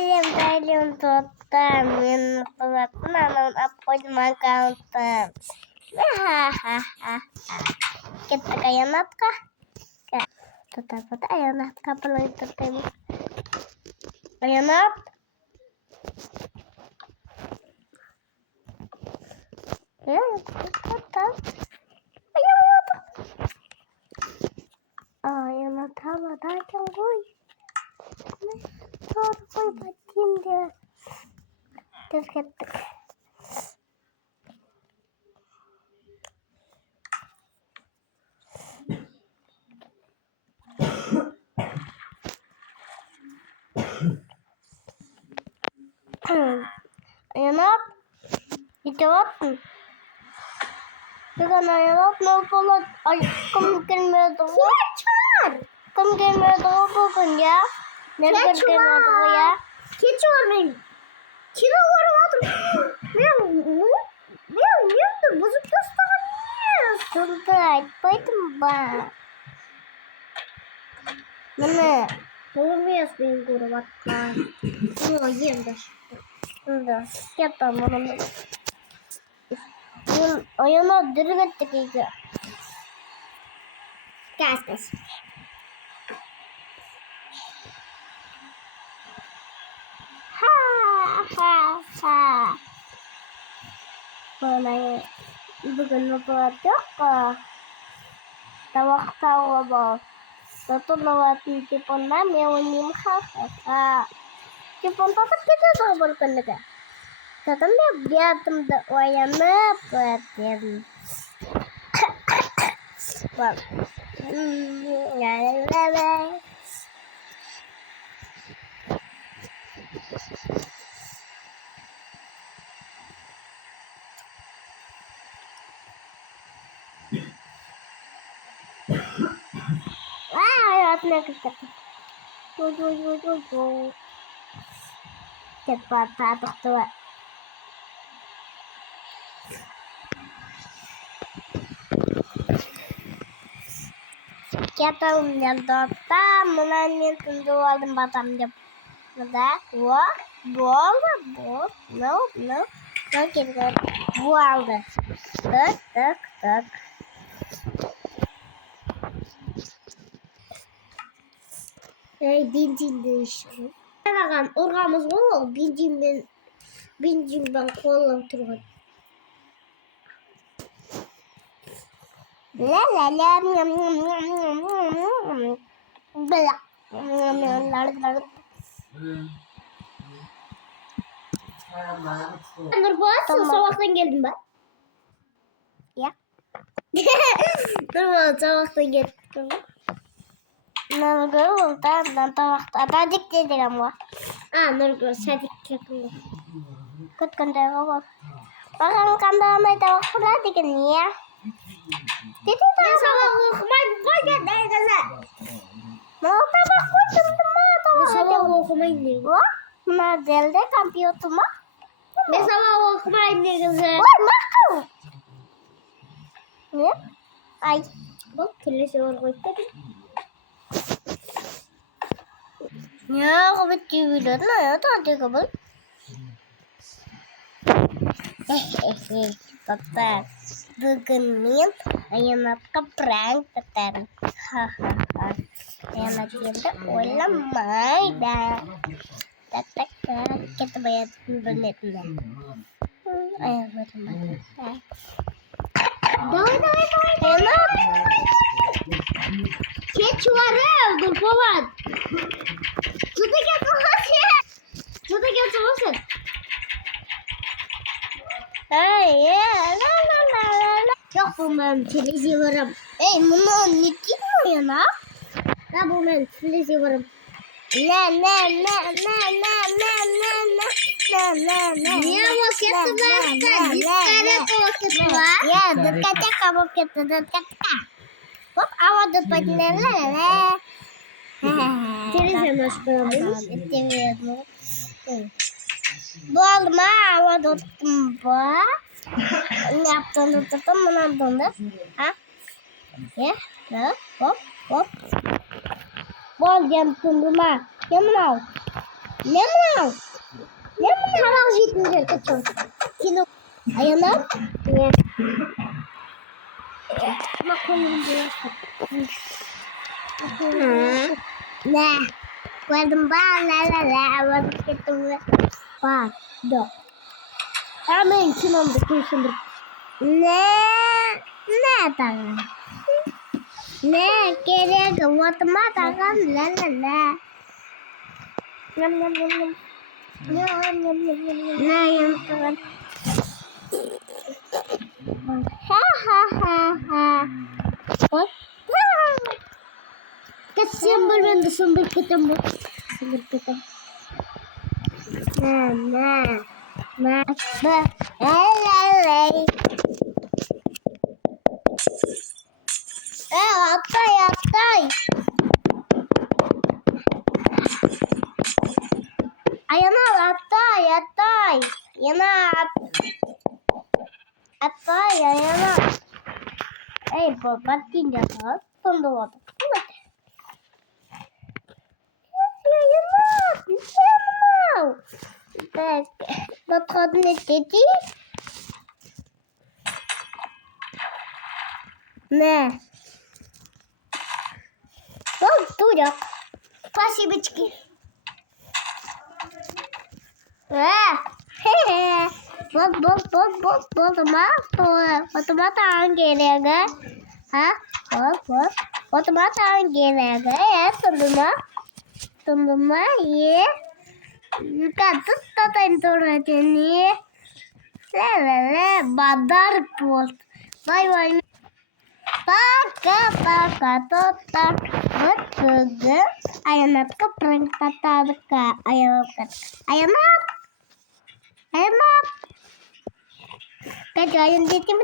Benim tuttum. Nұрболаттың анауын алып қойдым аккаунттан. Кеттік аянатқа. Тұтап аянатқа былай тұртаймыз. Аянат. Ayanat havadayken koy. Doğru koy bakayım diye. Terk ettik. Ayanat. Gidiyorsun. Bukan ayanat nұрболат. Kim gelmedi? Kim gelmedi bugün ya? Nereden gelmedi bu ya? Keçi var benim. Kime varmadım? Ben yaptım. Bozuk göstermiyor. Sonunda etmedim ben. Ne? Olmuyor benim nұрболатқа. О, енді. Şimdi yatalım onu. Ayanat direkt ettik iyice. Gaz. Ha. Böyle bugün nұрболат yok mu? Tavuk var. Nұрболаттың telefonundan ben oynayayım ha. Telefon tutup gidiyor bu konuda. Zaten de bir adımda uyanıp bırakıyorum. Bak. Hayatına kıskatım. Cepat tatuk tua. Kita menjadi menanya tentu aldım batamda. Nada, bol, no, kita bu aldı. Tak. Benzin değişiyor. Bakın orgamız o benzinden kollan turgan. La. nұрболат sen sabahtan geldin ben. Ya. nұрболат sabahtan geldin. Nұрболат tadik dedi ama. nұрболат sadik yakında. Kut kandang apa? Bakang kandang mai tahu apa dikan ya? Tidak Ben sabah okumayı koyacağım ne güzel. mau tambah kucing Ben tahu sabah okumayı ne? Wah, modelde computer mah? Ben sabah okumayı ne güzel. Wah, mau. Ne? Ay, Bak kirlisi var koyduk. ya aku video ya tadi kabel. Tetap bugün ayanatқа prank tetem. Ayanat kita olamaydı. Tetek kita bayar internetnya. Ayo bermain. Давай. Ayanat. Keçi var ya nұрболат. Tutu getirmesin. Ay la. Yok bu benim televizyonum. Bunu ne diyor ya? Ya bu benim televizyonum. Ne. Niye vakit var? Diskare vakit var. Ya, dekatnya kamu kita dekatnya. Kok awal depannya lele. Televizyon açtım. Bu alma awal tuttum bu. Ne yaptığını tuttum bunu aldığında. Ha? Ya, ne? Hop. Bu al yaptım buna. Yemin al. Ne mi? Ne mi? Karar жетіңдер kaçın. Кино. Ayana. Ne? Ne? Gördüm ben la varıp gittim. Bak. Dok. Hemen kinomda konuşulur. Ne? Ne tangan? Ne? Gerek vatma tangan la. Yum yum yum yum. Ne yum. Ha. What? Kesember ben de sembur ketemu. Nah. Hey. Atay. Ayana atay. Yana atay ayana. Hey baba tinggal tunggu waktu. Notre adın dedi. Ne? Bak dur ya. Pasi biçki. Otomatik gelega. Ha? Otomatik gelega ya tunduma ye. Katut tatain ni. Le badar post. Vay. Paka totak betuge ayana ke perangkata ayana kajayan di tim